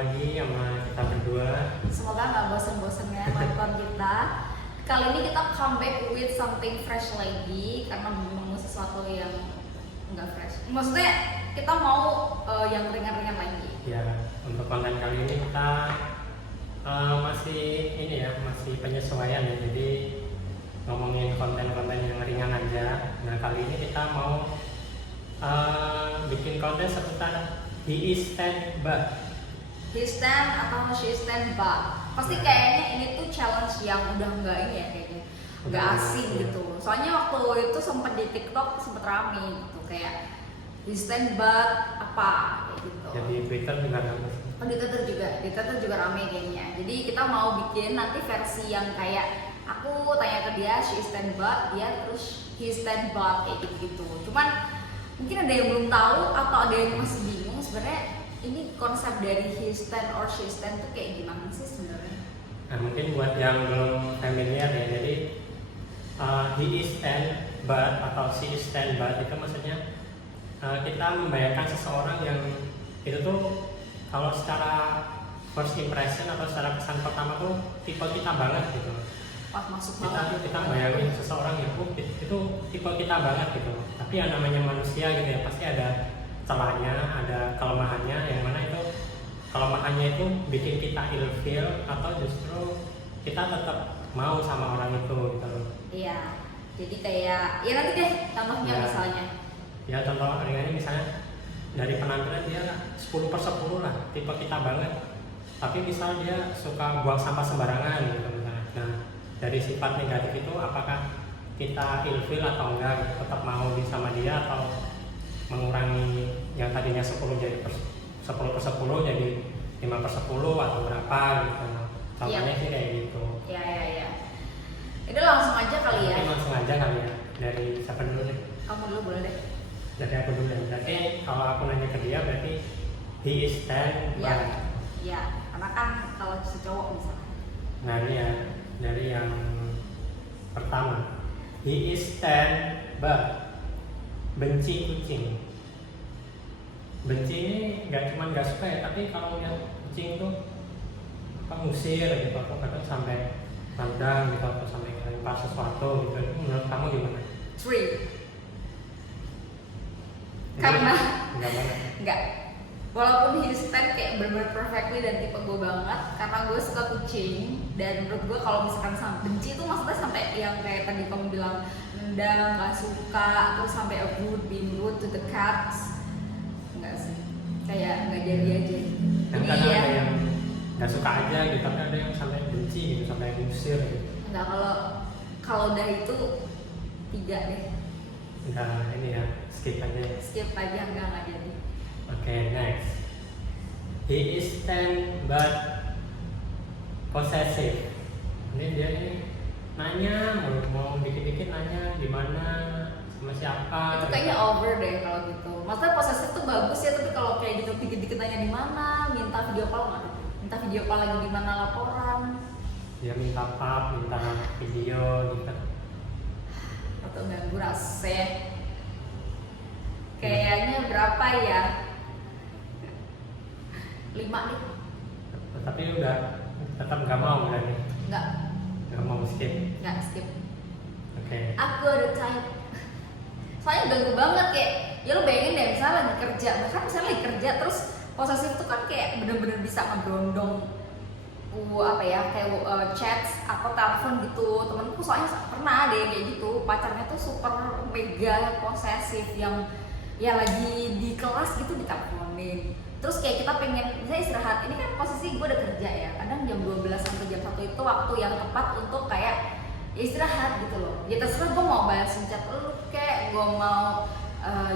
lagi sama kita berdua. Semoga nggak bosen-bosennya nonton kita. Kali ini kita comeback with something fresh lagi karena mau sesuatu yang nggak fresh. Maksudnya kita mau yang ringan-ringan lagi. Ya, untuk konten kali ini kita masih penyesuaian ya. Jadi ngomongin konten-konten yang ringan aja. Nah, kali ini kita mau bikin konten seputar he is stand but. He stand atau she stand but. Pasti kayaknya ini tuh challenge yang udah nggak ini ya kayaknya. Nggak asing gitu. Soalnya waktu itu sempat di TikTok sempat rame gitu kayak he stand but apa kayak gitu. Jadi Twitter juga rame. Oh, di Twitter juga rame kayaknya. Jadi kita mau bikin nanti versi yang kayak aku tanya ke dia she stand but, dia terus he stand but kayak gitu. Cuman mungkin ada yang belum tahu atau ada yang masih bingung sebenarnya ini konsep dari he stand or she stand tuh kayak gimana sih sebenarnya? Nah, mungkin buat yang belum familiar ya, jadi he is stand but atau she is stand but itu maksudnya kita membayangkan seseorang yang itu tuh kalau secara first impression atau secara kesan pertama tuh tipe kita banget gitu. Wah, masuk Kita banget. kita bayangin seseorang yang itu tipe kita banget gitu. Tapi yang namanya manusia gitu ya pasti ada celahnya, ada kelemahannya, yang mana itu kelemahannya itu bikin kita ilfeel atau justru kita tetap mau sama orang itu gitu loh. Iya. Jadi kayak ya nanti deh contohnya Ya. misalnya. Ya contoh ringannya misalnya dari penampilan dia 10/10 lah, tipe kita banget. Tapi misal dia suka buang sampah sembarangan gitu misalnya. Nah, dari sifat negatif itu apakah kita ilfeel atau enggak gitu, tetap mau sama dia atau mengurangi yang tadinya 10 jadi 10/10 jadi 5/10 atau berapa gitu. Contohnya sih kayak gitu. Iya. Itu langsung aja kali ya. Mungkin langsung aja kali ya. Dari siapa dulu nih? Kamu dulu boleh deh. Dari aku dulu ya. Berarti kalau aku nanya ke dia berarti he is stand Iya. but. Iya, karena kan kalau si cowok misalnya. Nah ini ya dari yang pertama he is stand but benci kucing. Benci ini nggak suka ya, tapi kalau lihat kucing itu ngusir gitu, atau kadang sampai nendang gitu atau sampai lempar sesuatu gitu. Itu menurut kamu gimana? 3. Karena nggak banget. enggak. Walaupun he stand kayak bener-bener perfectly dan tipe gue banget, karena gue suka kucing dan menurut gue kalau misalkan benci itu maksudnya sampai yang kayak tadi kamu bilang nendang, nggak suka, terus sampai being rude to the cats, enggak sih, kayak nggak jadi aja. Dan Jadi kadang ya, ada yang nggak suka aja gitu, tapi ada yang sampai benci gitu, sampai ngusir gitu. enggak kalau udah itu 3 deh, Nggak ini ya, skip aja ya. skip aja nggak jadi. Oke, next. He is stand but possessive. Ini dia nih nanya, mau dikit-dikit nanya di mana sama siapa. Itu kayaknya over deh kalau gitu. Maksudnya posesif tuh bagus ya, tapi kalau kayak gitu dikit-dikit nanya di mana, minta video call nggak? Minta video call lagi di mana laporan? Dia minta pap, minta video gitu. Atau ganggu rasa? Kayaknya berapa ya? 5 nih? Tapi udah tetap nggak mau berarti. Nggak mau skip. Nggak skip. Oke. Aku ada type. Soalnya ganggu banget kayak, ya lu bayangin deh misalnya lagi kerja, bahkan misalnya lagi kerja terus posesif tuh kan kayak bener-bener bisa ngebrondong kayak chat atau telepon gitu. Temenku soalnya pernah deh kayak gitu, pacarnya tuh super mega posesif yang ya lagi di kelas gitu diteleponin. Terus kayak kita pengen misalnya istirahat, ini kan posisi gue udah kerja ya, kadang jam 12 sampai jam 1 itu waktu yang tepat untuk kayak ya istirahat gitu loh. Ya terserah gue mau balas chat lu kayak gue mau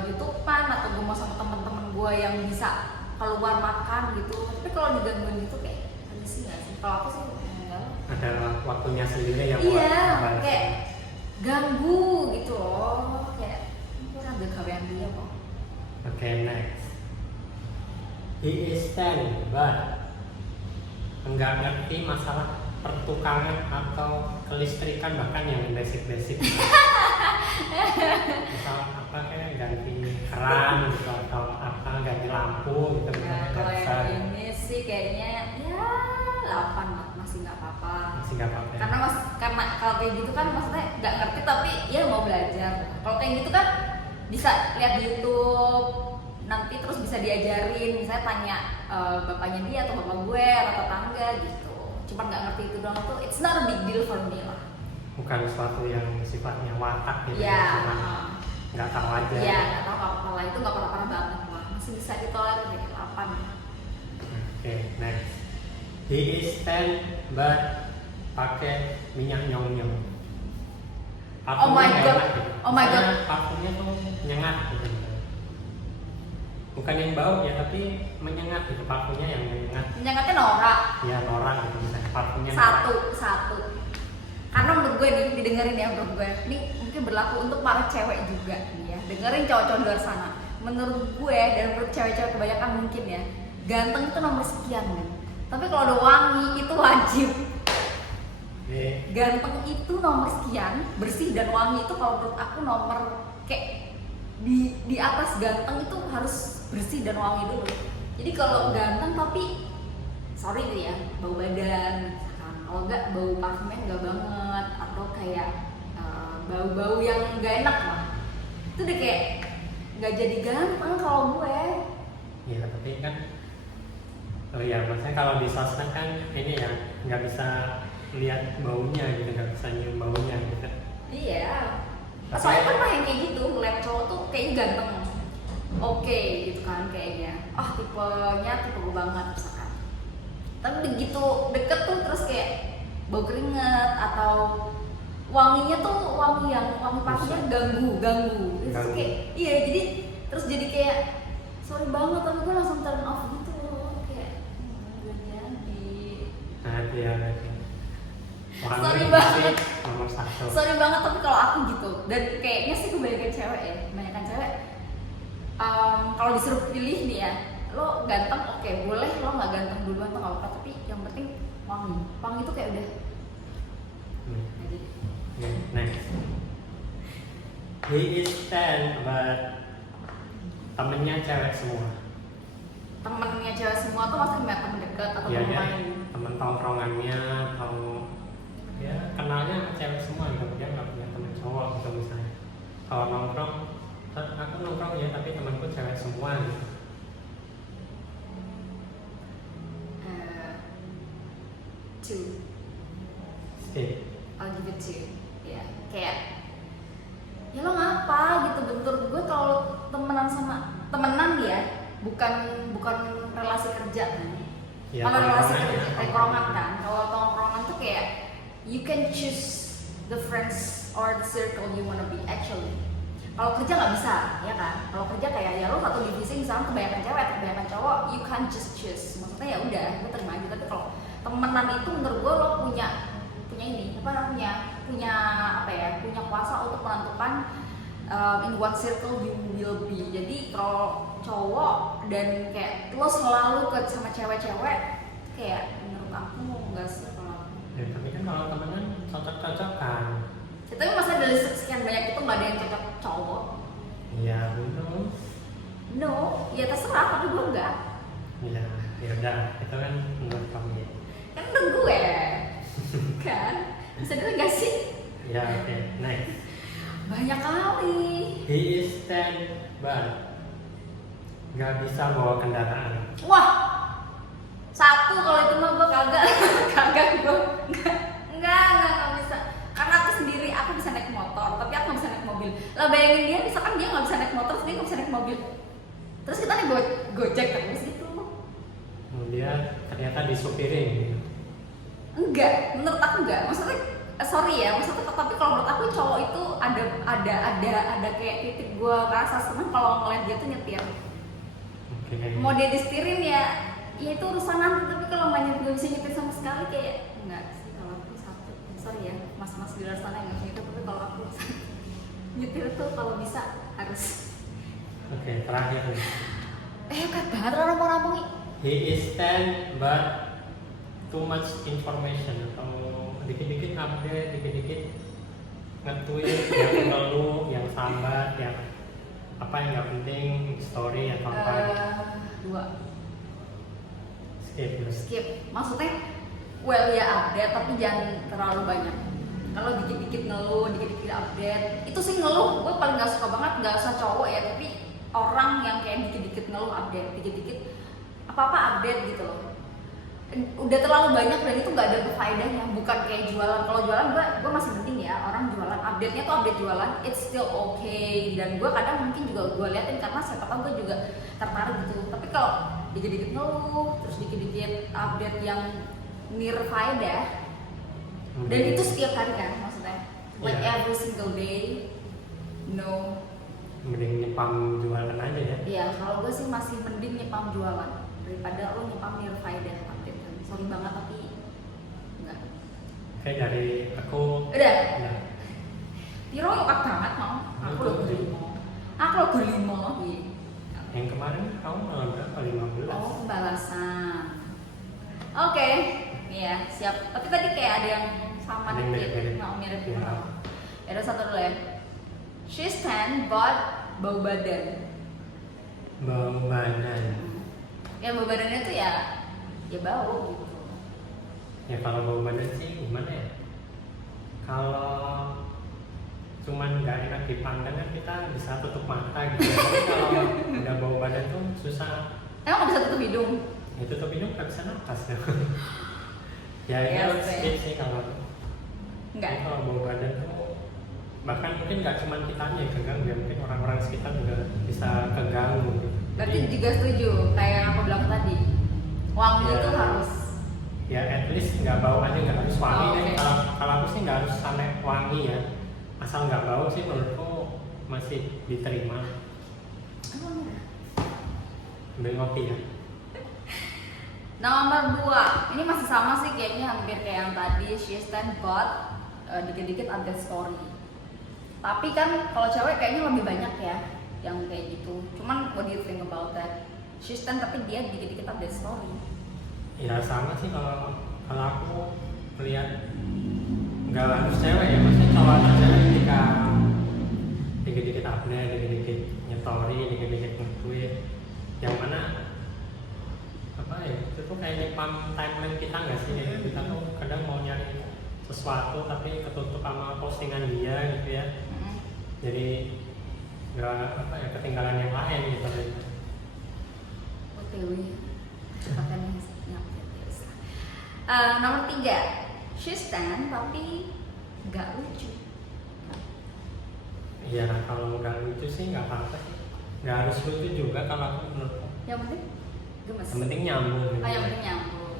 YouTubean atau gue mau sama temen-temen gue yang bisa keluar makan gitu. Tapi kalau digangguin gitu kayak sih nggak sih? Kalau aku sih enggak. Ada waktunya sendiri yang Iya, balas. kayak ganggu gitu loh. Kayak gue ambil kawean dia kok. Oke, next. He is stand but enggak ngerti masalah pertukangan atau kelistrikan, bahkan yang basic-basic. Misal apa kayak ganti keran gitu atau apa ganti lampu gitu Nah, kalau bisa. yang ini sih sih kayaknya ya 8 lah, masih nggak apa-apa. Masih nggak apa-apa ya? Karena kalau kayak gitu kan maksudnya nggak ngerti tapi ya mau belajar. Kalau kayak gitu kan bisa lihat di YouTube, nanti terus bisa diajarin, misalnya tanya bapaknya dia atau bapak gue atau tetangga gitu. Cuma nggak ngerti itu doang tuh, it's not a big deal for me lah. Bukan sesuatu yang sifatnya watak gitu, Ya, cuma nggak tahu aja. ya nggak tahu apa-apa lah, itu nggak parah-parah banget lah, masih bisa ditolerir dari 8. Oke, next. He is 10 but pakai minyak nyong-nyong. Oh my Parfumnya God. enak gitu. Oh my God. Misalnya parfumnya tuh nyengat gitu. Bukan yang bau ya, tapi menyengat gitu, parfumnya yang menyengat. Menyengatnya norak. Ya norak gitu, misalnya parfumnya Satu. Karena menurut gue nih, didengerin ya menurut gue. Ini mungkin berlaku untuk para cewek juga nih ya. Dengerin cowok-cowok di luar sana. Menurut gue dan menurut cewek-cewek kebanyakan mungkin ya, ganteng itu nomor sekian kan. Tapi kalau ada wangi itu wajib. Ganteng itu nomor sekian, bersih dan wangi itu kalau menurut aku nomor kayak di atas ganteng itu harus bersih dan wangi dulu. Jadi kalau ganteng tapi sorry nih ya, bau badan, kalau enggak bau parfumnya enggak banget atau kayak bau-bau yang enggak enak lah, itu udah kayak nggak jadi ganteng kalau gue. Iya, tapi kan oh iya, maksudnya kalau di sosmed kan ini ya nggak bisa lihat baunya gitu, nggak bisa nyium baunya gitu. Iya. Tapi- Soalnya kan mah yang kayak gitu, ngeliat cowok tuh kayaknya ganteng, oke gitu kan kayaknya. Tipenya tipe gue banget misalkan. Tapi begitu deket tuh terus kayak bau keringet atau wanginya tuh wangi parfumnya ganggu. Terus Ganggu. kayak iya jadi terus jadi kayak sorry banget tapi gue langsung turn off gitu loh kayak gak jadi. Nah dia berarti orang Sorry ini banget. nomor 1. Sorry banget tapi kalau aku gitu dan kayaknya sih kebanyakan cewek ya, kalau disuruh pilih nih ya, lo ganteng oke, boleh lo nggak ganteng duluan tuh nggak apa-apa, tapi yang penting wangi itu kayak udah nggak jadi. Next. He is 10 but temennya cewek semua. Temennya cewek semua tuh maksudnya temen dekat atau Iya temen ya, main? temen tongkrongannya atau ya kenalnya sama cewek semua gitu, dia nggak punya temen cowok gitu misalnya. Kalau nongkrong, aku nongkrong ya tapi temanku cewek semua gitu. Two, Skip. I'll give it two. Ya kayak ya lo ngapa gitu, bentur gue kalau temenan ya, bukan relasi kerja kan. Ya, Kalau relasi tongkrongan kerja, ya, tongkrongan kan. Kalau tongkrongan tuh kayak you can choose the friends or the circle you wanna be actually. Kalau kerja nggak bisa, ya kan? Kalau kerja kayak ya lo satu divisi misalnya kebanyakan cewek atau kebanyakan cowok, you can't just choose. Maksudnya ya udah, gue terima aja. Tapi kalau temenan itu menurut gue lo punya ini punya kuasa untuk menentukan in what circle you will be. Jadi kalau cowok dan kayak lo selalu sama cewek-cewek, kayak menurut aku enggak sih kalau aku. Ya, tapi kan kalau temenan cocok-cocokan. Ya, tapi masa dari sekian banyak itu nggak ada yang cocok cowok? Iya, betul. No, ya terserah, tapi gue enggak. Iya, ya udah, itu kan menurut kamu ya. Kan menurut gue kan bisa dulu gak sih? Ya oke, next. Banyak kali. He is 10 but nggak bisa bawa kendaraan. Wah, satu kalau itu mah gue kagak gue nggak bisa. Karena aku sendiri aku bisa naik motor, tapi aku nggak bisa naik mobil. Lah bayangin dia, misalkan dia nggak bisa naik motor, terus dia nggak bisa naik mobil, terus kita nih gojek terus gitu. Kemudian ternyata disupirin gitu. Enggak, menurut aku enggak. Maksudnya sorry ya, maksudnya tapi kalau menurut aku cowok itu ada kayak titik gue rasa seneng kalau ngeliat dia tuh nyetir. Oke. Mau dia disetirin ya itu urusan nanti, tapi kalau banyak gue bisa nyetir sama sekali kayak enggak sih kalau aku satu. Sorry ya, mas-mas di luar sana yang nggak bisa nyetir, tapi kalau aku nyetir tuh kalau bisa harus. Oke, terakhir nih. Kat banget orang mau rampung. He is 10 but too much information, atau dikit-dikit update, dikit-dikit nge-tweet yang ngeluh, yang sambat, yang apa yang nggak penting, story atau apa gitu. Dua. skip. skip. Maksudnya well ya update tapi jangan terlalu banyak. Kalau dikit-dikit ngeluh, dikit-dikit update, itu sih ngeluh. Gue paling gak suka banget, gak usah cowok ya, tapi orang yang kayak dikit-dikit ngeluh update, dikit-dikit apa-apa update gitu loh. Udah terlalu banyak dan itu gak ada faedahnya. Bukan kayak jualan. Kalau jualan gue masih penting ya, orang jualan update-nya tuh update jualan, it's still okay. Dan gue kadang mungkin juga gue liatin karena siapa tahu gue juga tertarik gitu. Tapi kalau dikit-dikit ngeluh, terus dikit-dikit update yang near faedah, dan itu setiap hari kan maksudnya, like Iya. every single day, no. Mending nyepam jualan aja ya. Iya, kalau gue sih masih mending nyepam jualan daripada lo nyepam near faedah update kan. Sorry banget tapi enggak. Oke, dari aku Udah, ya, Tiro nyokat banget mau. Aku lo gelimo. Aku lo gelimo lagi. yang kemarin kamu malah berapa? 15. Oh, pembalasan. Oke, iya siap. Tapi tadi kayak ada yang sama Ada yang dikit, mirip-mirip. mau mirip Iya. gitu. Ya udah satu dulu ya. She's 10 but bau badan. Bau badan. Ya bau badannya tuh ya bau gitu. Ya kalau bau badan sih gimana ya? Kalau cuman nggak enak dipandang kan kita bisa tutup mata gitu. Tapi kalau udah bau badan tuh susah. Emang nggak bisa tutup hidung? Ya tutup hidung nggak bisa nafas ya. Ya Iya itu sih. skip sih kalau. Enggak. Tapi kalau bau badan tuh bahkan mungkin nggak cuma kita yang keganggu ya, mungkin orang-orang sekitar juga bisa keganggu. Gitu. Berarti juga setuju kayak yang aku bilang tadi. Wangi Ya. itu harus. Ya at least nggak bau aja, nggak harus wangi Oh, deh. oke. Kalau aku sih nggak harus sampai wangi ya, asal nggak bau sih menurutku masih diterima. Emang ya? Ambil ngopi ya. Nomor 2, ini masih sama sih kayaknya hampir kayak yang tadi. She's 10 but dikit-dikit update story. Tapi kan kalau cewek kayaknya lebih banyak ya yang kayak gitu. Cuman what do you think about that? She's 10 tapi dia dikit-dikit update story. Ya sama sih kalau aku melihat nggak harus cewek ya, maksudnya cowok atau cewek ketika dikit-dikit update, dikit-dikit nyetori, dikit-dikit nge-tweet, yang mana apa ya, itu tuh kayak nyepam timeline kita nggak sih ya? Kita tuh kadang mau nyari sesuatu tapi ketutup sama postingan dia gitu ya, Mm-mm. jadi nggak apa ya, ketinggalan yang lain gitu. OTW pakai nomor 3, she's 10 tapi nggak lucu. Iya, kalau nggak lucu sih nggak apa-apa sih, nggak harus lucu juga kalau aku menurutku. Yang penting gemes. Yang penting nyambung gitu. Oh, yang penting nyambung.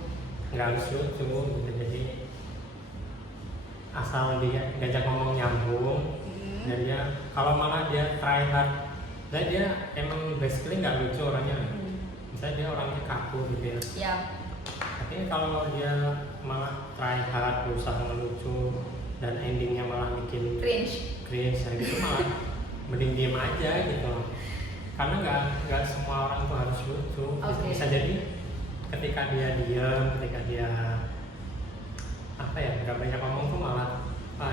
Nggak harus lucu gitu, jadi asal dia diajak ngomong nyambung. Hmm. Dan dia kalau malah dia try hard, dan dia emang basically nggak lucu orangnya. Misalnya dia orangnya kaku gitu ya, Ya, tapi kalau dia malah try hard berusaha ngelucu dan endingnya malah bikin cringe. cringe, nah gitu malah mending diem aja gitu loh. Karena nggak semua orang tuh harus lucu. Oke. Bisa jadi ketika dia diam, ketika dia apa ya, nggak banyak ngomong tuh malah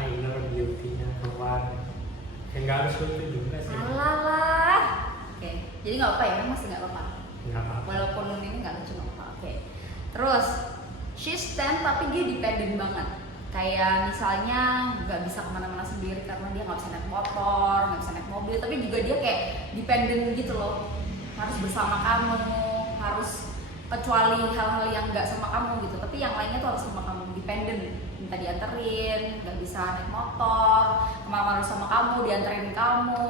inner beauty-nya keluar. Ya nggak harus lucu juga sih. Alalah. Oke, jadi nggak apa ya, masih nggak apa-apa. Nggak apa-apa. Walaupun ini nggak lucu nggak apa-apa. Oke. Terus, she's 10 tapi dia dependent banget. Kayak misalnya nggak bisa kemana-mana sendiri karena dia nggak bisa naik motor, nggak bisa naik mobil. Tapi juga dia kayak dependent gitu loh. Harus bersama kamu, harus kecuali hal-hal yang nggak sama kamu gitu. Tapi yang lainnya tuh harus sama kamu, dependent. Minta dianterin, nggak bisa naik motor, kemana-mana harus sama kamu, dianterin kamu.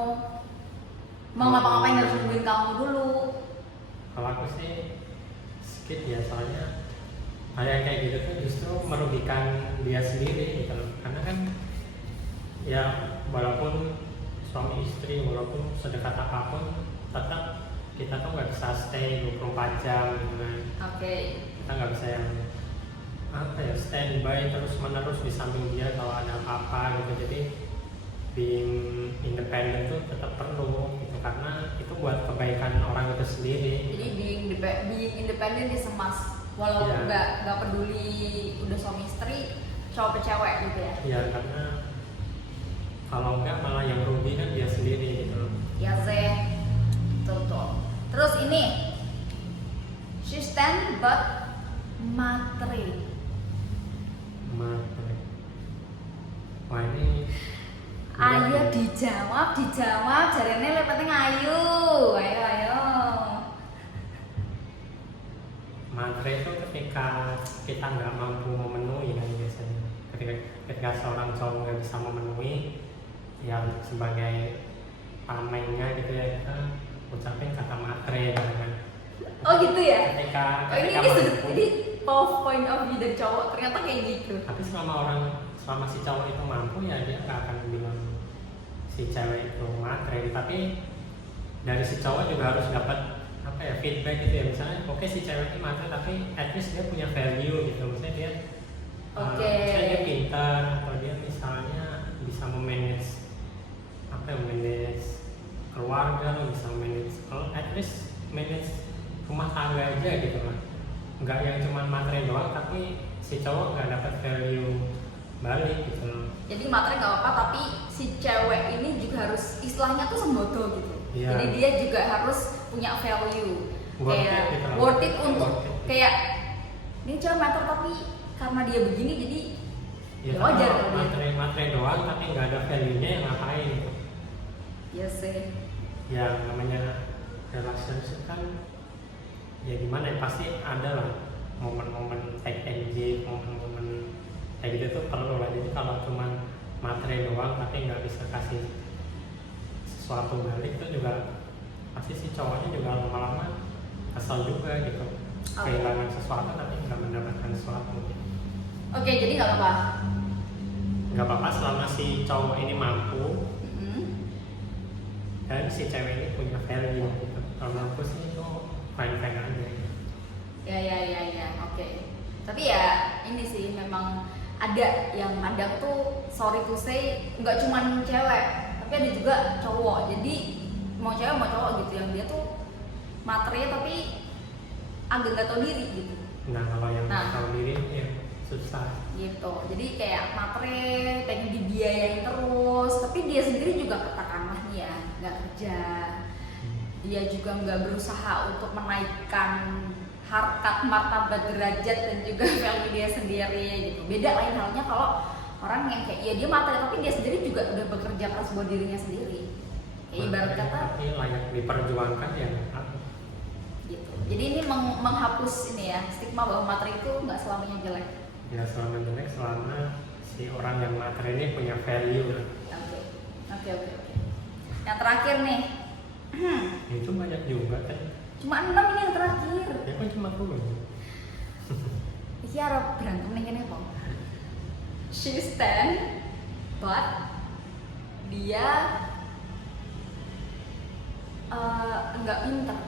Mau ngapa-ngapain harus nungguin kamu dulu. Kalau aku sih skip ya, soalnya hal yang kayak gitu tuh justru merugikan dia sendiri gitu loh. Karena kan ya walaupun suami istri, walaupun sedekat apapun, tetap kita tuh nggak bisa stay 24 jam gitu kan. Oke. Kita nggak bisa yang apa ya, standby terus menerus di samping dia kalau ada apa-apa gitu. Jadi being independent tuh tetap perlu gitu, karena itu buat kebaikan orang itu sendiri. Jadi being independent is a must. Walaupun Iya. nggak peduli udah suami istri, cowok atau cewek gitu ya. Ya karena kalau enggak malah yang rugi kan dia sendiri gitu loh. Ya Zeh. Tuh. Terus ini, she's 10 but Matre. Matre. Wah ini Ayo dijawab, jarene le penting ayo. Matre itu ketika kita nggak mampu memenuhi kan biasanya. Ketika seorang cowok nggak bisa memenuhi, yang sebagai pamengnya gitu ya kita ucapin kata matre kan. Oh gitu ya? Ketika Ini mampu. ini point of view dari cowok ternyata kayak gitu. Tapi selama si cowok itu mampu ya dia nggak akan bilang si cewek itu matre. Tapi dari si cowok juga harus dapat apa ya, feedback gitu ya, misalnya oke, si cewek ini matre tapi at least dia punya value gitu, misalnya dia misalnya dia pintar atau dia misalnya bisa memanage apa ya, manage keluarga, atau bisa manage, kalau at least manage rumah tangga aja gitu lah, nggak yang cuma matre doang tapi si cowok nggak dapat value balik gitu loh. Jadi matre nggak apa-apa, tapi si cewek ini juga harus istilahnya tuh sembodo gitu. Iya. Jadi dia juga harus punya value, kayak Gitu loh. worth it untuk Worth it. kayak ini cewek matre tapi karena dia begini jadi Ya wajar kalau kalau dia. matre doang tapi nggak ada value-nya, yang ngapain gitu. Ya sih. Yang namanya relationship kan ya gimana ya, pasti ada lah momen-momen take and give, momen-momen kayak gitu tuh perlu lah. Jadi kalau cuma matre doang tapi nggak bisa kasih sesuatu balik tuh juga pasti si cowoknya juga lama-lama kesel juga gitu, kehilangan sesuatu tapi nggak mendapatkan sesuatu. Oke, jadi nggak apa-apa. Nggak apa-apa selama si cowok ini mampu dan si cewek ini punya value gitu. Kalau menurutku sih itu fine-fine aja gitu. Ya, oke. Tapi ya ini sih memang ada yang kadang tuh sorry to say nggak cuman cewek, tapi ada juga cowok. Jadi mau cewek mau cowok gitu yang dia tuh materi tapi agak nggak tahu diri gitu. Nah kalau yang Nah. tahu diri ya susah. Gitu. Jadi kayak materi pengen dibiayain terus, tapi dia sendiri juga katakanlah nih ya nggak kerja. Dia juga nggak berusaha untuk menaikkan harkat martabat derajat dan juga value dia sendiri gitu. Beda lain halnya kalau orang yang kayak ya dia materi tapi dia sendiri juga udah bekerja keras buat dirinya sendiri. Kayak ibarat kata tapi layak diperjuangkan ya. gitu. Jadi ini menghapus ini ya stigma bahwa materi itu nggak selamanya jelek. Ya selama jelek, selama si orang yang materi ini punya value. Oke. Yang terakhir nih. Itu banyak juga kan. Cuma 6 ini yang terakhir. Ya kan cuma 10. Iki arep berantem ning kene apa? She stand but dia enggak pinter.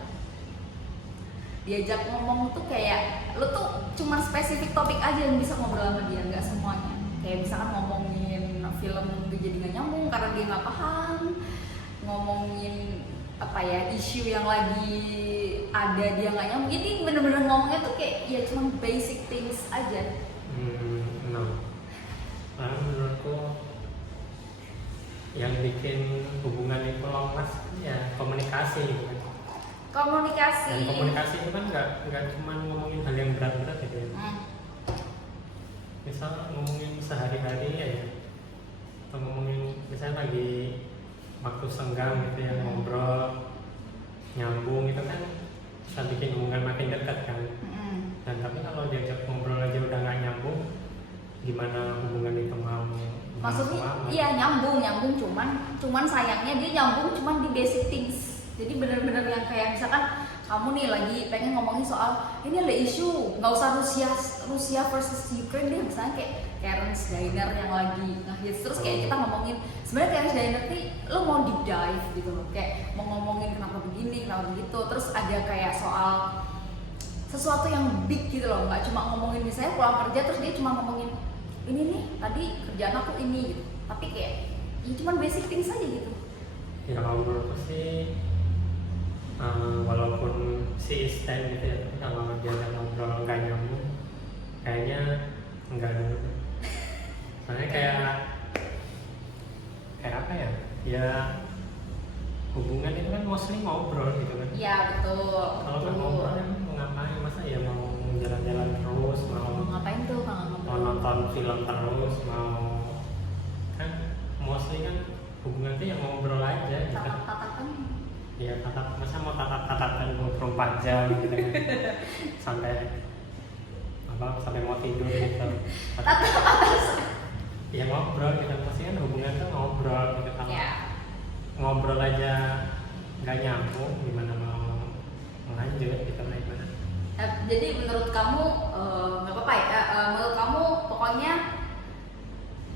Diajak ngomong tuh kayak lu tuh cuma spesifik topik aja yang bisa ngobrol sama dia, nggak semuanya. Kayak misalkan ngomongin film tuh jadi nggak nyambung karena dia nggak paham, ngomongin apa ya isu yang lagi ada dia nggak nyambung. Jadi bener-bener ngomongnya tuh kayak ya cuma basic things aja. No. Karena menurutku yang bikin hubungan itu long last ya komunikasi gitu kan. Komunikasi. Dan komunikasi itu kan nggak cuma ngomongin hal yang berat-berat gitu ya. Misal ngomongin sehari-hari ya, atau ngomongin misalnya lagi waktu senggang gitu ya, ngobrol nyambung itu kan bisa bikin hubungan makin dekat kan. Dan tapi kalau diajak ngobrol aja udah nggak nyambung, gimana hubungan itu mau Maksudnya selama? iya nyambung cuman sayangnya dia nyambung cuman di basic things. Jadi bener-bener yang kayak misalkan kamu nih lagi pengen ngomongin soal ini ada isu nggak usah Rusia versus Ukraine deh, misalnya kayak Karen's Diner yang lagi ngehits, terus kayak kita ngomongin sebenarnya Karen's Diner nih lo mau deep dive gitu loh, kayak mau ngomongin kenapa begini kenapa begitu, terus ada kayak soal sesuatu yang big gitu loh, nggak cuma ngomongin misalnya pulang kerja terus dia cuma ngomongin ini nih tadi kerjaan aku ini gitu, tapi kayak ya cuma basic things aja gitu. Ya kalau menurutku sih walaupun si stand gitu ya, tapi kalau dia ada ngobrol nggak nyambung kayaknya enggak dulu. Soalnya kayak apa ya, ya hubungan itu kan mostly ngobrol gitu kan. Iya betul. Kalau nggak ngobrol ya mau ngapain, masa ya mau jalan-jalan terus ya masa mau tatap-tatapan 24 jam gitu kan sampai mau tidur gitu. Ya ngobrol gitu, maksudnya kan hubungan tuh ngobrol gitu. Kalau ngobrol aja nggak nyambung, gimana mau lanjut gitu lah gimana. Jadi menurut kamu nggak apa-apa ya? Menurut kamu pokoknya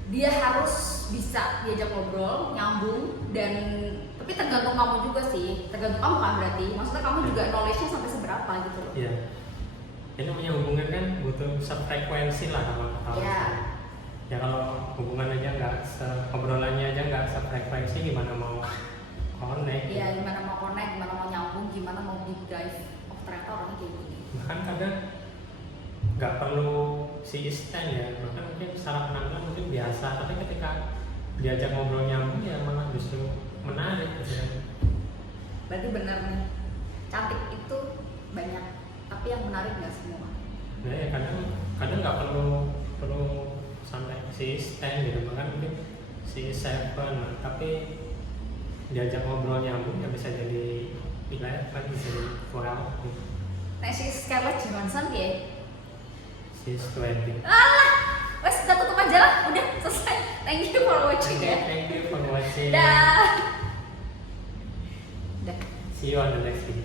dia harus bisa diajak ngobrol, nyambung, dan tapi tergantung kamu juga sih, tergantung kamu kan berarti. Maksudnya kamu juga knowledge-nya sampai seberapa gitu loh. Iya. Ini namanya hubungan kan butuh sefrekuensi lah kalau kata orang. Ya kalau hubungan aja nggak, obrolannya aja nggak sefrekuensi, gimana mau connect? Iya, gimana mau connect, gimana mau nyambung, gimana mau deep dive. Oh ternyata orangnya kayak gini. Bahkan kadang nggak perlu si instan ya, bahkan mungkin secara penampilan mungkin biasa, tapi ketika diajak ngobrol nyambung ya malah justru menarik gitu kan. Berarti benar nih, cantik itu banyak, tapi yang menarik nggak semua. Nah ya kadang nggak perlu sampai si instan gitu, bahkan mungkin si seven, tapi diajak ngobrol nyambung ya bisa jadi 11, bisa jadi 12 gitu. Nah si Scarlett Johansson ya? She's 20. Wes kita tutup aja lah, udah selesai. Thank you for watching ya. Thank you for watching. Dah. See you on the next video.